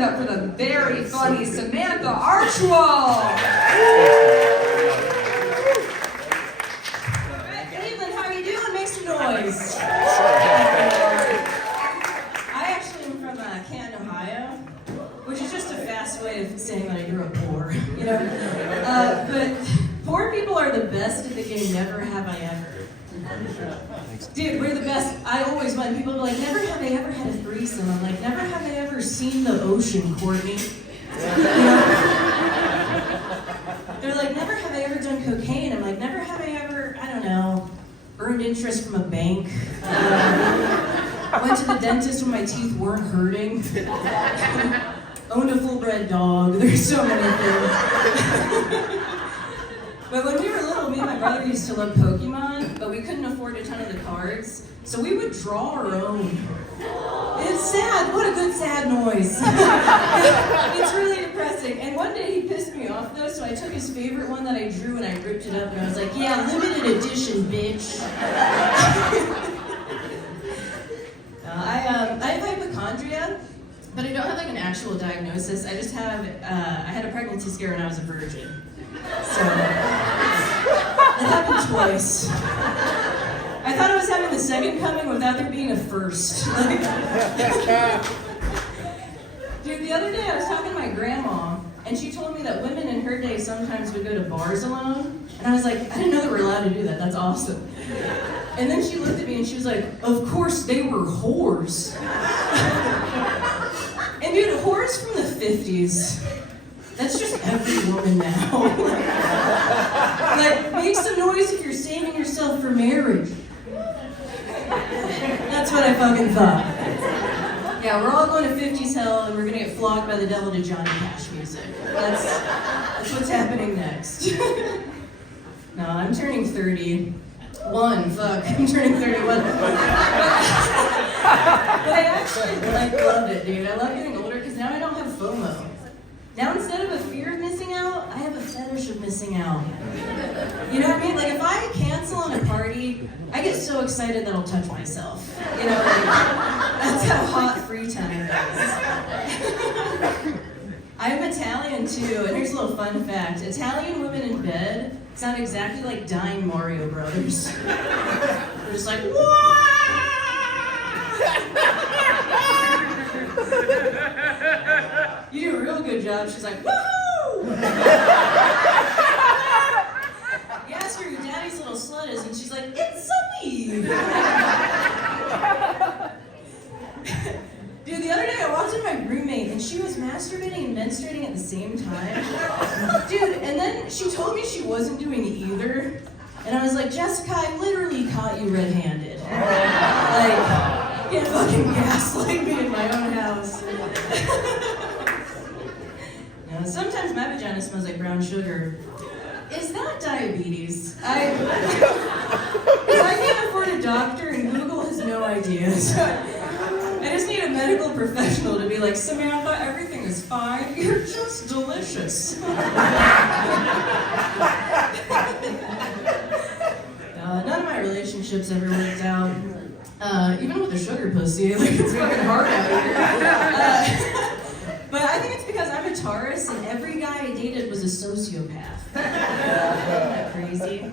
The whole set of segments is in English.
it up for the very funny Samantha Archual. Cleveland, how you doing? Make some noise. I actually am from Canton, Ohio, which is just a fast way of saying that I grew up poor, you know. But poor people are the best at the game Never Have I Ever. Dude, we're the best. I always want people to be like, never have I ever had a threesome. I'm like, never have I ever seen the ocean, Courtney. You know? They're like, never have I ever done cocaine. I'm like, never have I ever, I don't know, earned interest from a bank. Went to the dentist when my teeth weren't hurting. Owned a full-bred dog. There's so many things. But when we were little, me and my brother used to love Pokemon, but we couldn't afford a ton of the cards, so we would draw our own. It's sad. What a good sad noise. It's really depressing. And one day he pissed me off, though, so I took his favorite one that I drew and I ripped it up, and I was like, yeah, limited edition, bitch. I have hypochondria, but I don't have like an actual diagnosis. I just have, I had a pregnancy scare when I was a virgin. So, it happened twice. I thought I was having the second coming without there being a first. Dude, the other day I was talking to my grandma, and she told me that women in her day sometimes would go to bars alone. And I was like, I didn't know they were allowed to do that. That's awesome. And then she looked at me and she was like, of course they were whores. And dude, whores from the 50s. That's just every woman now. Like, make some noise if you're saving yourself for marriage. That's what I fucking thought. Yeah, we're all going to 50s hell and we're gonna get flogged by the devil to Johnny Cash music. That's what's happening next. No, I'm turning 31. Fuck, I'm turning 31. But I actually love it, dude. I love getting older because now I don't have FOMO. Now instead of a fear of missing out, I have a fetish of missing out. You know what I mean? Like if I cancel on a party, I get so excited that I'll touch myself. You know, like, that's how hot free time is. I'm Italian too, and here's a little fun fact. Italian women in bed sound exactly like dying Mario Brothers. They're just like, whoa! You do a real good job. She's like, woohoo! You ask her who daddy's little slut is, and she's like, it's Zoe! Dude, the other day I walked in my roommate, and she was masturbating and menstruating at the same time. Dude, and then she told me she wasn't doing either. And I was like, Jessica, I literally caught you red-handed. Like, you fucking gaslight me in my own house. Sometimes my vagina smells like brown sugar. Is that diabetes? I can't afford a doctor and Google has no idea. So I just need a medical professional to be like, Samantha, everything is fine. You're just delicious. None of my relationships ever worked out. Even with a sugar pussy, like it's fucking hard out here. But I think it's because I'm a Taurus and every guy I dated was a sociopath. Isn't that crazy?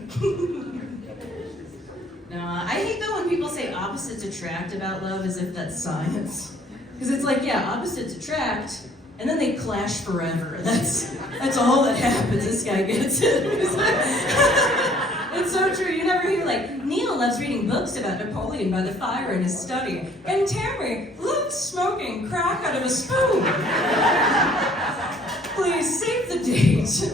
No, I hate though when people say opposites attract about love as if that's science. Because it's like, yeah, opposites attract, and then they clash forever. That's all that happens. This guy gets it. It's so true. You never hear like, Neil loves reading books about Napoleon by the fire in his study, and Tammy loves smoking crack out of a spoon. Please save the date.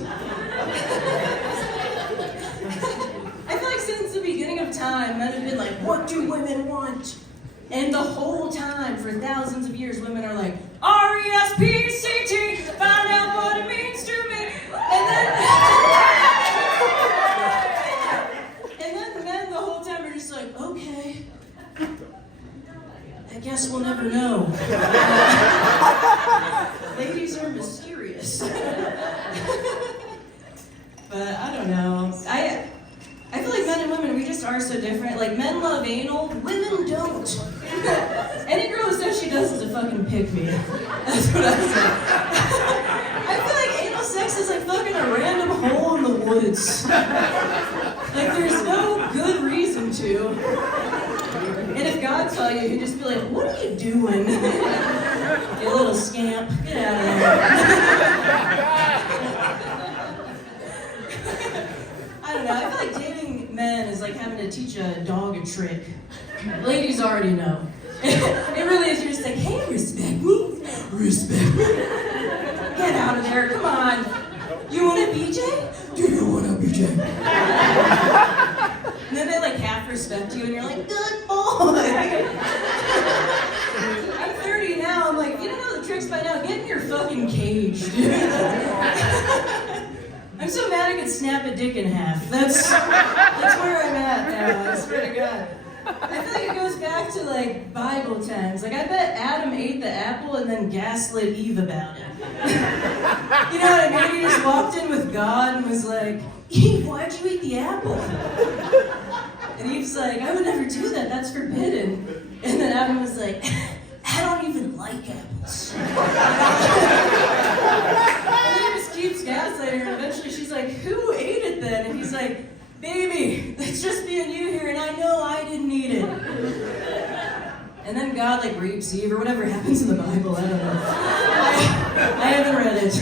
I feel like since the beginning of time, men have been like, what do women want? And the whole time, for thousands of years, women are like, R-E-S-P-C-T, find out what it means to me. And then the men the whole time are just like, okay, I guess we'll never know. Ladies are mysterious. But I don't know. I feel like men and women, we just are so different. Like, men love anal, women don't. Any girl who says she does is a fucking pick-me. That's what I say. I feel like anal sex is like fucking a random hole in the woods. Like, there's no good reason to. And if God saw you, he'd just be like, what are you doing? You little scamp. Get out of there. I don't know, I feel like dating men is like having to teach a dog a trick. Ladies already know. It really is, you're just like, hey, respect me? Respect me? Get out of there, come on. You want a BJ? Do you want a BJ? And then they like half respect you and you're like, good boy. I'm 30 now, I'm like, you don't know the tricks by now, get in your fucking cage, dude. I'm so mad I could snap a dick in half. That's where I'm at now, I swear to God. I feel like it goes back to like Bible times. Like I bet Adam ate the apple and then gaslit Eve about it. You know what I mean? He just walked in with God and was like, Eve, why'd you eat the apple? And Eve's like, I would never do that, that's forbidden. And then Adam was like, I don't even like apples. And he just keeps gaslighting her, and eventually she's like, who ate it then? And he's like, baby, it's just me and you here, and I know I didn't eat it. And then God like rapes Eve, or whatever happens in the Bible, I don't know. I haven't read it.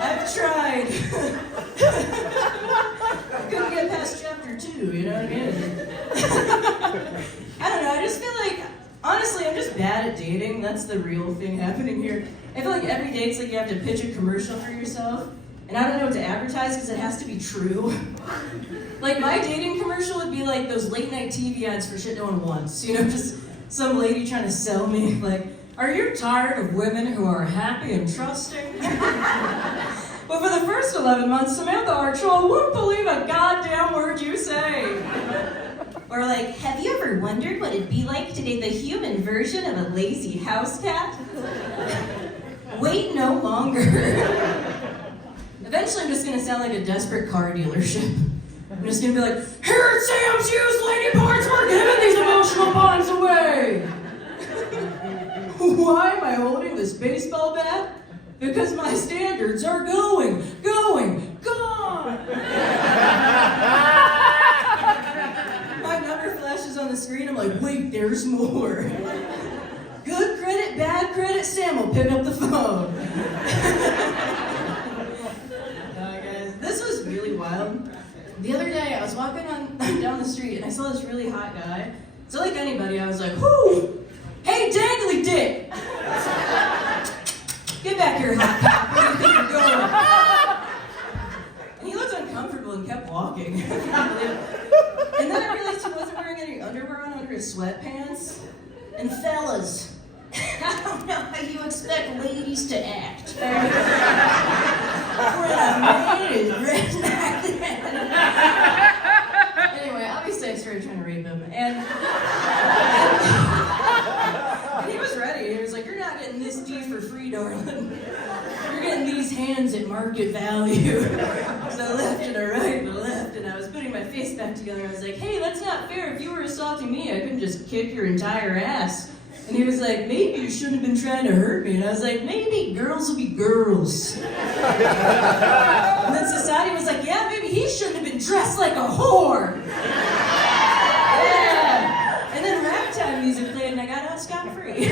I've tried. Couldn't get past chapter 2, you know what I mean? I don't know, I just feel like, honestly, I'm just bad at dating. That's the real thing happening here. I feel like every date's like you have to pitch a commercial for yourself. And I don't know what to advertise because it has to be true. Like my dating commercial would be like those late night TV ads for shit no one wants. You know, just some lady trying to sell me like, are you tired of women who are happy and trusting? But for the first 11 months, Samantha Archual wouldn't believe a goddamn word you say. Or like, have you ever wondered what it'd be like to date the human version of a lazy house cat? Wait no longer. Eventually I'm just gonna sound like a desperate car dealership. I'm just gonna be like, here at Sam's Used Lady Parts, we're giving these emotional bonds away! Why am I holding this baseball bat? Because my standards are going, gone! My number flashes on the screen, I'm like, wait, there's more. Good credit, bad credit, Sam will pick up the phone. Guys, this was really wild. The other day, I was walking down the street and I saw this really hot guy. So like anybody, I was like, whoo! Hey, dangly dick! Get back here, hot cop. Where do you think you're going? And he looked uncomfortable and kept walking. And then I realized he wasn't wearing any underwear on under his sweatpants. And fellas, I don't know how you expect ladies to act. When a man is dressed like that. Anyway, obviously I started trying to rape him. And he was ready. He was like, you're not getting this D for free, darling. You're getting these hands at market value. So left and a right and a left, and I was putting my face back together. I was like, hey, that's not fair. If you were assaulting me, I couldn't just kick your entire ass. And he was like, maybe you shouldn't have been trying to hurt me. And I was like, maybe girls will be girls. And then society was like, yeah, maybe he shouldn't have been dressed like a whore. Yeah. And then ragtime music played and I got out scot-free.